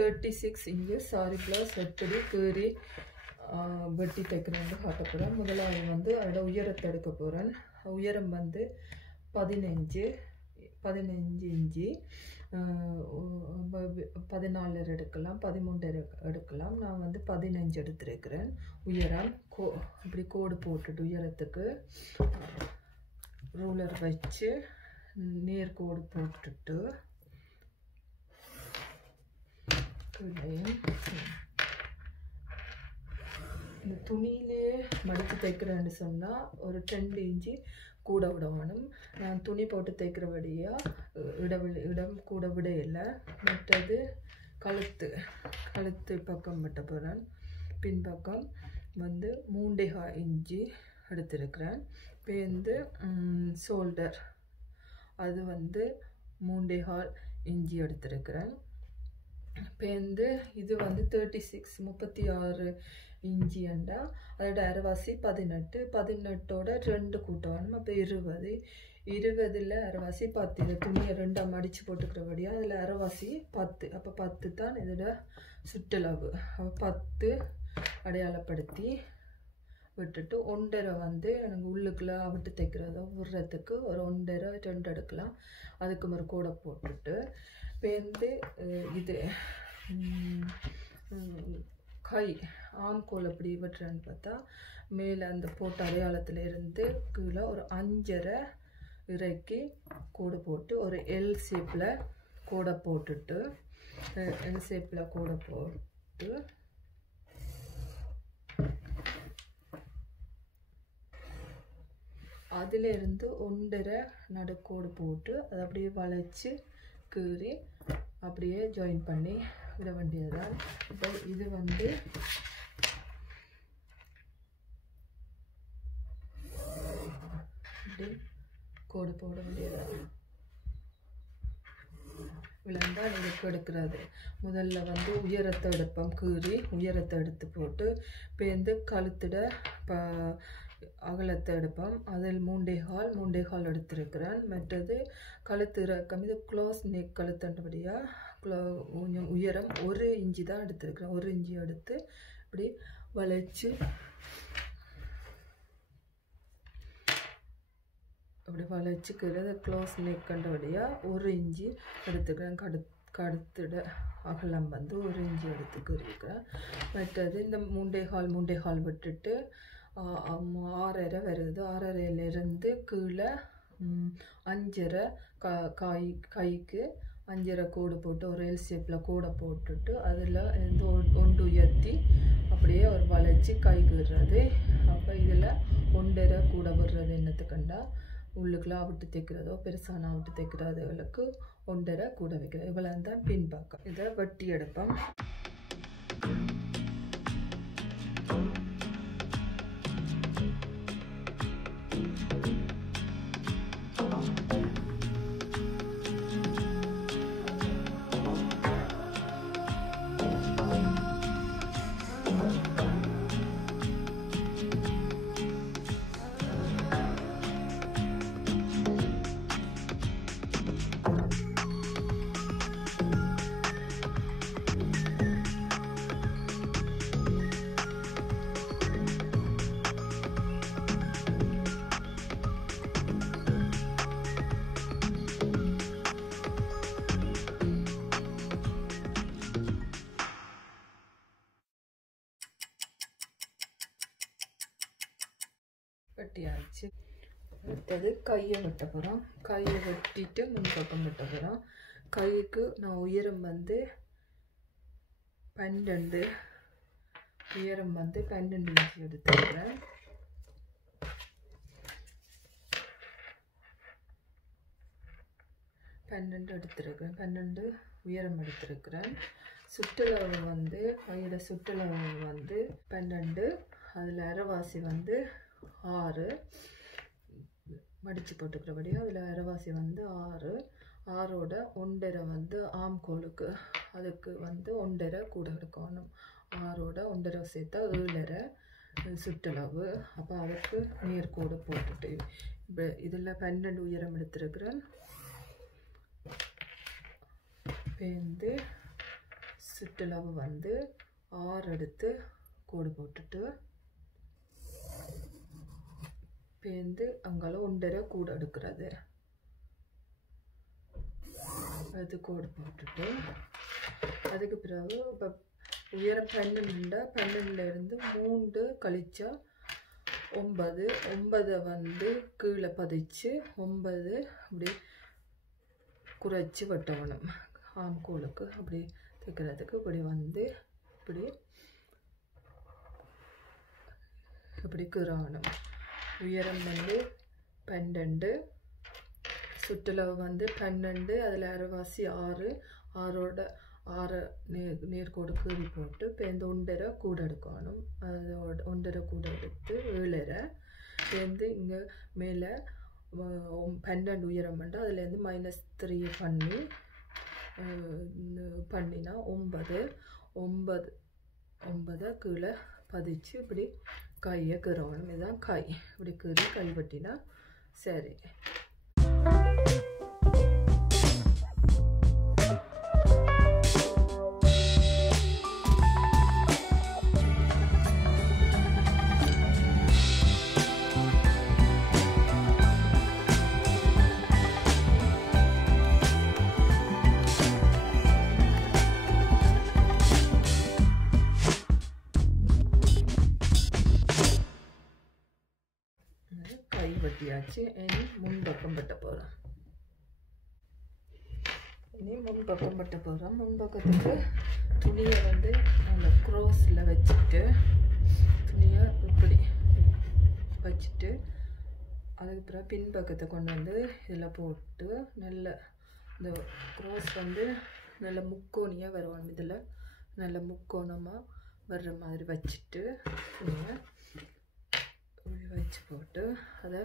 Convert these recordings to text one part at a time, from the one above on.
36 inches saree blouse எப்படி கீறி வெட்டி தைக்கிறேன்னு காட்ட போகிறேன். முதலாவது வந்து அதோட உயரத்தை எடுக்க போகிறேன். உயரம் வந்து 15 இன்ச்சு, 14 எடுக்கலாம், 13 எடுக்கலாம். நான் வந்து 15 எடுத்துருக்கிறேன். உயரம் இப்படி கோடு போட்டுட்டு உயரத்துக்கு ரூலர் வச்சு நேர் கோடு போட்டுட்டு இந்த துணியிலே மடித்து தைக்கிறேன்னு சொன்னால் ஒரு 2 இன்ச்சு கூட விடணும். நான் துணி போட்டு தைக்கிறபடியாக இடம் கூட விட இல்லை. மற்றது கழுத்து பக்கம் விட்ட போகிறேன். பின்பக்கம் வந்து 3.5 இன்ச்சு எடுத்திருக்கிறேன். இப்போ வந்து ஷோல்டர் அது வந்து 3.5 இன்ச்சு எடுத்திருக்கிறேன். இப்போ வந்து இது வந்து 36 இன்ச்சு என்றா அதோட அரைவாசி 18ஓட 2 கூட்டணும். அப்போ 20ல் அரைவாசி 10. இதை துணியை 2ஆக மடித்து போட்டுக்கிறபடியா அதில் அரைவாசி 10. அப்போ 10 தான் இதோட சுற்றளவு. அப்போ 10 அடையாளப்படுத்தி விட்டுட்டு 1.5 வந்து எனக்கு உள்ளுக்குள்ளே விட்டு தைக்கிறதோ விடுறதுக்கு ஒரு 1.5 2 எடுக்கலாம். அதுக்கு ஒரு கோடை போட்டுட்டு இப்போ வந்து இது கை ஆம்கோல் எப்படி விட்டுறேன்னு பார்த்தா மேலே அந்த போட்ட அடையாளத்தில் இருந்து கீழே ஒரு 5.5 இறக்கி கோடு போட்டு ஒரு எல் ஷேப்பில் கோடை போட்டுட்டு அதிலிருந்து 1.5 நடுக்கோடு போட்டு அதை அப்படியே வளைச்சி கீறி அப்படியே ஜாயின் பண்ணி விட வேண்டியதுதான். இப்போ இது வந்து இப்படி கோடு போட வேண்டியதான். விளந்தால் இதுக்கு எடுக்கிறது முதல்ல வந்து உயரத்தை எடுப்போம். கீறி உயரத்தை எடுத்து போட்டு இப்போ வந்து கழுத்திட அகலத்தை எடுப்போம். அதில் 3.5 எடுத்திருக்கிறேன். மற்றது கழுத்து இறக்கம் இது க்ளோஸ் நெக் கழுத்துன்றபடியாக கொஞ்சம் உயரம் 1 இன்ச்சு தான் எடுத்திருக்கிறேன். 1 இன்ச்சு எடுத்து இப்படி வளைச்சு அப்படி வளைச்சிக்கிறது க்ளோஸ் நெக் கண்டபடியாக 1 இன்ச்சு எடுத்துக்கிறேன். கழுத்துட அகலம் வந்து 1 இன்ச்சு எடுத்துக்கிறேன். மற்றது இந்த 3.5 விட்டுட்டு 6.5 வருது. 6.5லேருந்து கீழே 5.5 கைக்கு 5.5 கோடு போட்டு ஒரு எல் ஷேப்பில் கோடை போட்டுட்டு அதில் இருந்து 1 உயர்த்தி அப்படியே ஒரு வளைச்சி கை கீறுறது. அப்போ இதில் 1.5 கூட விடுறது என்னத்துக்கண்டா உள்ளுக்குலாம் விட்டு தைக்கிறதோ பெருசானா விட்டு தைக்கிறதுகளுக்கு 1.5 கூட வைக்கிறது. இவ்வளோ தான் பின்பக்கம். இதை வெட்டி எடுப்போம். வெட்டியாச்சு. அடுத்தது கையை வெட்ட போகிறோம். கையை வெட்டிட்டு முன்பக்கம் வெட்ட போகிறோம். கைக்கு நான் உயரம் வந்து 12 இன்ச்சு எடுத்துக்கிறேன். பன்னெண்டு உயரம் எடுத்திருக்கிறேன். சுற்றளவு வந்து கையோட சுற்றளவு வந்து 12. அதில் அரைவாசி வந்து 6 மடித்து போட்டுக்கிறபடியா அதில் அரைவாசி வந்து 6ஓட 1.5 வந்து ஆம்கோலுக்கு அதுக்கு வந்து 1.5 கூட எடுக்கணும். 6ஓட 1.5 சேர்த்தா 7.5 சுற்றளவு. அப்போ அதுக்கு நேர்கோடு போட்டுட்டு இப்போ இதில் 12 உயரம் எடுத்திருக்கிறேன். வந்து சுற்றளவு வந்து 6 எடுத்து கோடு போட்டுட்டு பேந்து அங்கால 1.5 கூட எடுக்கிறது அது கோடு போட்டுட்டு அதுக்கு பிறகு இப்போ உயரம் 12 இருந்து 3 கழிச்சா 9 வந்து கீழே பதிச்சு 9 அப்படி குறைச்சி வெட்டணும் ஆம்கோலுக்கு அப்படி தைக்கிறதுக்கு இப்படி வந்து இப்படி கீறணும் உயரம் வந்து 12 சுற்றளவு வந்து 12 அதில் அரைவாசி 6 நேர்கோடு கீறி போட்டு பேருந்து 1.5 கூட எடுக்கணும் அதோட 1.5 கூட எடுத்து 7.5 பேருந்து இங்கே மேலே 12 உயரம் பண்ணால் அதுலேருந்து -3 பண்ணினா 9 கீழே பதிச்சு இப்படி கையை கீறணும் இதுதான் கை இப்படி கீறி கை வெட்டினா சரி வெட்டியாச்சு இனி முன்பக்கம் வெட்ட போகிறோம் முன்பக்கத்துக்கு துணியை வந்து அந்த க்ராஸில் வச்சுட்டு துணியை இப்படி வச்சுட்டு அதுக்கு பிறகு பின்பக்கத்தை கொண்டு வந்து இதில் போட்டு நல்ல இந்த க்ராஸ் வந்து நல்ல முக்கோணியாக வருவாங்க இதில் நல்ல முக்கோணமாக வர்ற மாதிரி வச்சுட்டு துணியை வச்சு போட்டு அதை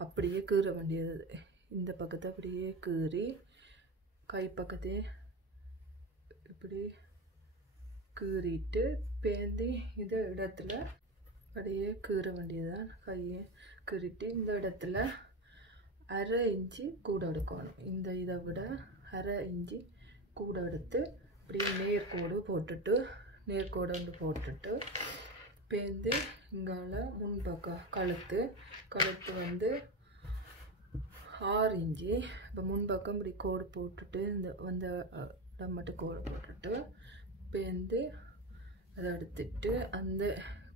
அப்படியே கீற வேண்டியது இந்த பக்கத்தை அப்படியே கீறி கை பக்கத்தையே இப்படி கீறிட்டு பேந்தி இந்த இடத்துல அப்படியே கீற வேண்டியதுதான் கையை கீறிட்டு இந்த இடத்துல 1/2 இன்ச்சு கூட எடுக்கணும் இந்த இதை விட 1/2 இன்ச்சு கூட எடுத்து இப்படியே நேர்கோடு போட்டுட்டு பேந்து இங்கால முன்பக்கம் கழுத்து வந்து 6 இன்ச்சு இப்போ முன்பக்கம் இப்படி கோடு போட்டுட்டு இந்த மட்டும் கோடு போட்டுட்டு பேந்து அதை எடுத்துட்டு அந்த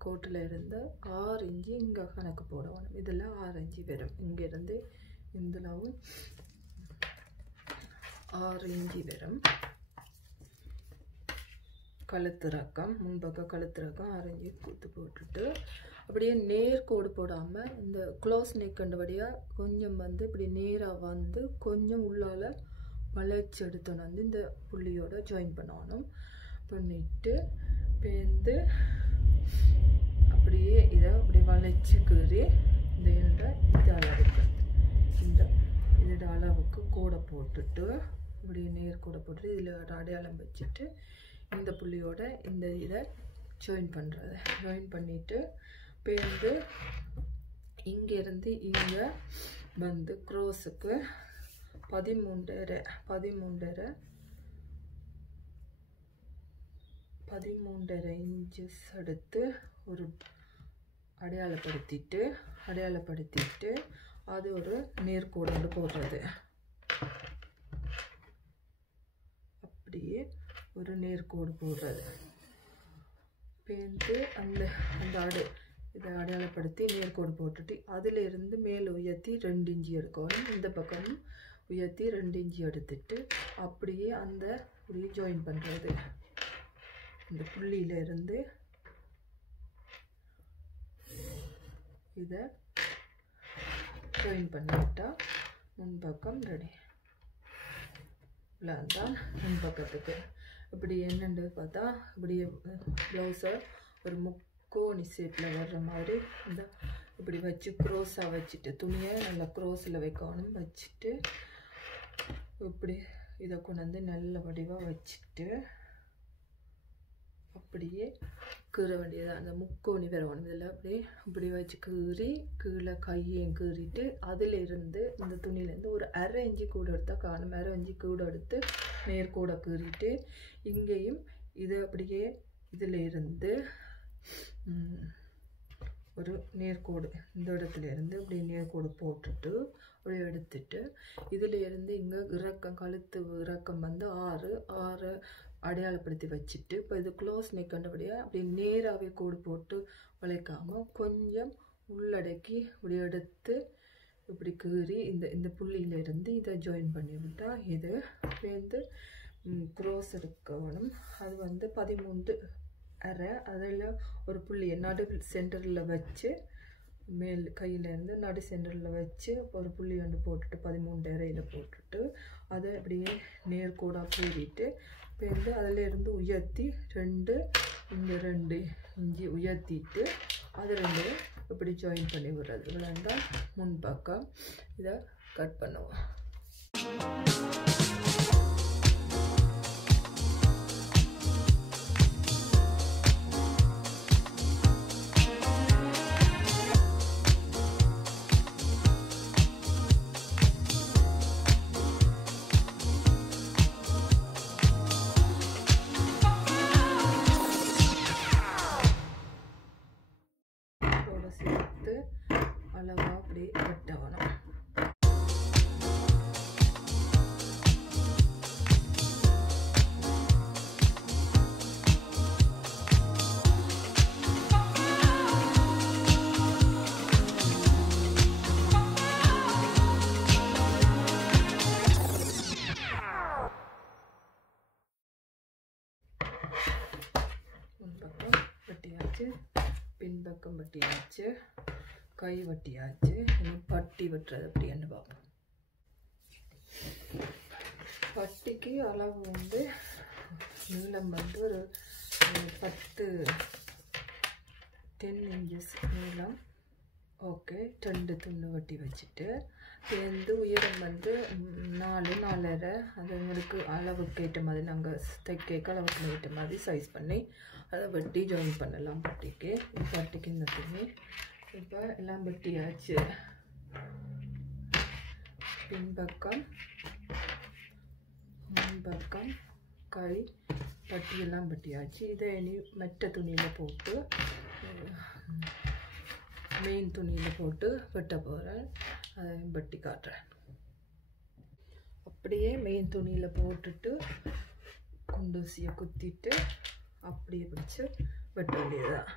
கோட்டில் இருந்து 6 இன்ச்சு இங்கே கணக்கு போடணும் இதில் 6 இன்ச்சு வரும் இங்கேருந்து இந்தளவும் 6 இன்ச்சு வரும் கழுத்துறக்கம் முன்பக்க கழுத்துறக்கம் 6 இன்ச்சு குத்து போட்டுட்டு அப்படியே நேர்கோடு போடாமல் இந்த க்ளோஸ் நெக்கண்டபடியாக கொஞ்சம் வந்து இப்படி நேராக வந்து கொஞ்சம் உள்ளால் வளைச்சி எடுத்தோன்னு வந்து இந்த புள்ளியோட ஜாயின் பண்ணிட்டு பேந்து அப்படியே இதை அப்படி வளைச்சி கீறி இந்த அளவுக்கு இதோட அளவுக்கு கோடை போட்டுட்டு இப்படி நேர்கோடை போட்டுட்டு இதில் அடையாளம் வச்சுட்டு இந்த புள்ளியோட இந்த இதை ஜாயின் பண்ணிட்டு பேருந்து இங்கேருந்து இங்கே வந்து க்ரோஸுக்கு 13.5 இன்ச்சஸ் எடுத்து ஒரு அடையாளப்படுத்திட்டு அது ஒரு நேர்கோடு போடுறது அப்படியே ஒரு நேர்கோடு போடுறது பேந்து அந்த இதை அடையாளப்படுத்தி நேர்கோடு போட்டுட்டு அதிலிருந்து மேலே உயர்த்தி 2 இன்ச்சு எடுக்கணும் இந்த பக்கம் உயர்த்தி 2 இன்ச்சு எடுத்துட்டு அப்படியே அந்த இப்படி ஜாயின் பண்ணுறது இந்த புள்ளியிலிருந்து இதை ஜாயின் பண்ணிவிட்டா முன்பக்கம் ரெடி இவ்வளோதான் முன்பக்கத்துக்கு இப்படி என்னென்று பார்த்தா இப்படியே ப்ளவுஸை ஒரு முக்கோணி ஷேப்பில் வர்ற மாதிரி இந்த இப்படி வச்சு க்ரோஸாக வச்சுட்டு துணியை நல்லா க்ரோஸில் வைக்கணும் வச்சுட்டு இப்படி இதை கொண்டு வந்து நல்ல வடிவாக வச்சுட்டு அப்படியே கீற வேண்டியது அந்த முக்கோணி வரணும் இதில் அப்படியே இப்படி வச்சு கீழே கையையும் கீறிட்டு அதிலிருந்து இந்த துணியிலேருந்து ஒரு 1/2 இன்ச்சு கூட எடுத்தால் காணும் 1/2 இன்ச்சு கூட எடுத்து நேர்கோடை கீறிட்டு இங்கேயும் இது அப்படியே இதில் இருந்து ஒரு நேர்கோடு இந்த இடத்துல இருந்து அப்படியே நேர்கோடு போட்டுட்டு அப்படியே எடுத்துட்டு இதில் இருந்து இங்கே இறக்கம் கழுத்து இறக்கம் வந்து 6 அடையாளப்படுத்தி வச்சுட்டு இப்போ இது க்ளோஸ் நெக் கண்டபடியாக அப்படி நேராகவே கோடு போட்டு வளைக்காமல் கொஞ்சம் உள்ளடக்கி இப்படி எடுத்து இப்படி கீறி இந்த புள்ளியிலிருந்து இதை ஜாயின் பண்ணி விட்டால் இது வந்து க்ரோஸ் எடுக்கணும். அது வந்து 13.5 அதில் ஒரு புள்ளியை நடு சென்டரில் வச்சு மேல் கையிலேருந்து நடு சென்டரில் வச்சு ஒரு புள்ளி ஒன்று போட்டுட்டு 13.5 போட்டுட்டு அதை அப்படியே நேர்கோடாக கீறிட்டு இப்போ வந்து அதிலேருந்து உயர்த்தி 2 இங்கே 2 இஞ்சி உயர்த்திட்டு அது 2 இப்படி ஜாயின் பண்ணி விடுறது. இவ்வளோ தான் முன்பக்கம். இதை கட் பண்ணுவோம். சேர்த்து அளவாக அப்படி வெட்டணும். முன்பக்கம் வெட்டியாச்சு, பின்பக்கம் வெட்டியாச்சு, கை வெட்டியாச்சு. இனி பட்டி வெட்டுறது எப்படின்னு பார்ப்போம். பட்டிக்கு அளவு வந்து நீளம் வந்து ஒரு 10 இன்ச்சஸ் நீளம். ஓகே, 2 துண்டு வெட்டி வச்சுட்டு சேர்ந்து உயரம் வந்து 4.5 அது உங்களுக்கு அளவுக்கு ஏற்ற மாதிரி நாங்கள் தைக்க அளவுக்கு ஏற்ற மாதிரி சைஸ் பண்ணி அதை வெட்டி ஜாயின் பண்ணலாம். பட்டிக்கு இந்த துணி இப்போ எல்லாம் வெட்டியாச்சு. பின்பக்கம் முன்பக்கம் கை பட்டியெல்லாம் வெட்டியாச்சு. இதை இனி மெட்ட துணியில் போட்டு மெயின் துணியில் போட்டு வெட்ட போகிறேன். அதை வெட்டி காட்டுறேன். அப்படியே மெயின் துணியில் போட்டுட்டு குண்டூசியை குத்திட்டு அப்படியே பிடிச்சி வெட்ட வேண்டியதுதான்.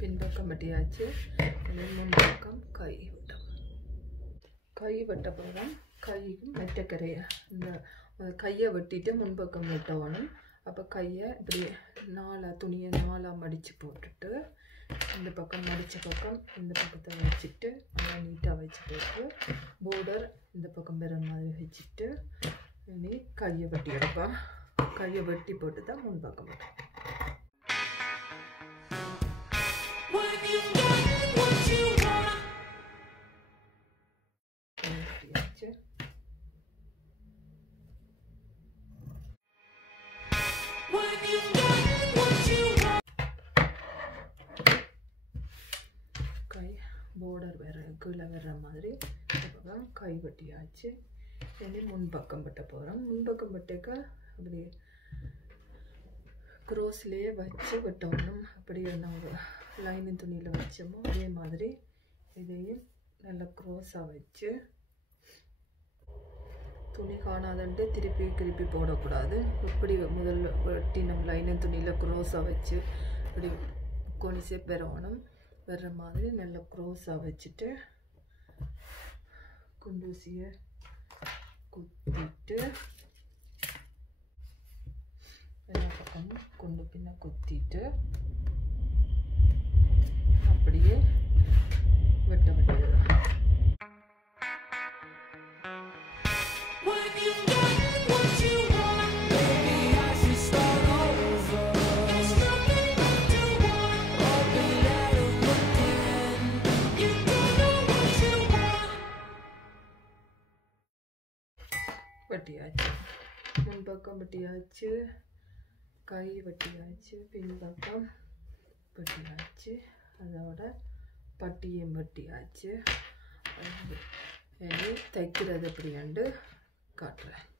பின்பக்கம் வெட்டியாச்சு. முன்பக்கம் கை வெட்ட போகிறோம். கைக்கும் மெட்டக்கரையை இந்த கையை வெட்டிட்டு முன்பக்கம் வெட்டணும். அப்போ கையை இப்படி துணியை 4 மடித்து போட்டுட்டு இந்த பக்கம் மடித்த பக்கம் இந்த பக்கத்தை வச்சுட்டு நல்லா நீட்டாக வச்சு போட்டு போர்டர் இந்த பக்கம் வேற மாதிரி வச்சுட்டு இனி கையை வெட்டி எடுப்போம். கையை வெட்டி போட்டு தான் முன்பக்கம் வெட்டணும். கை போர்டர் வேற கீழே வர்ற மாதிரி கை வெட்டியாச்சு. இனி முன்பக்கம் வெட்ட போகிறோம். முன்பக்கம் வெட்டக்க அப்படி க்ரோஸ்லேயே வச்சு வெட்டணும். அப்படியே நம்ம லைனிங் துணியில் வச்சோமோ அதே மாதிரி இதையும் நல்லா க்ரோஸாக வச்சு துணி காணாதன்ட்டு திருப்பி போடக்கூடாது. இப்படி முதல்ல வெட்டி நம்ம லைனிங் துணியில் க்ரோஸாக வச்சு இப்படி கொனிசே பெறணும். வர்ற மாதிரி நல்லா க்ரோஸாக வச்சுட்டு குண்டூசியை குத்திட்டு எல்லா பக்கமும் கொண்டு பின்ன குத்திட்டு அப்படியே வெட்ட வேண்டியதுதான். வெட்டியாச்சு. முன்பக்கம் வெட்டியாச்சு, கை வெட்டியாச்சு, பின்பக்கம் வெட்டியாச்சு, அதோட பட்டியும் வெட்டியாச்சு. இனி தைக்கிறது எப்படின்னு காட்டுறேன்.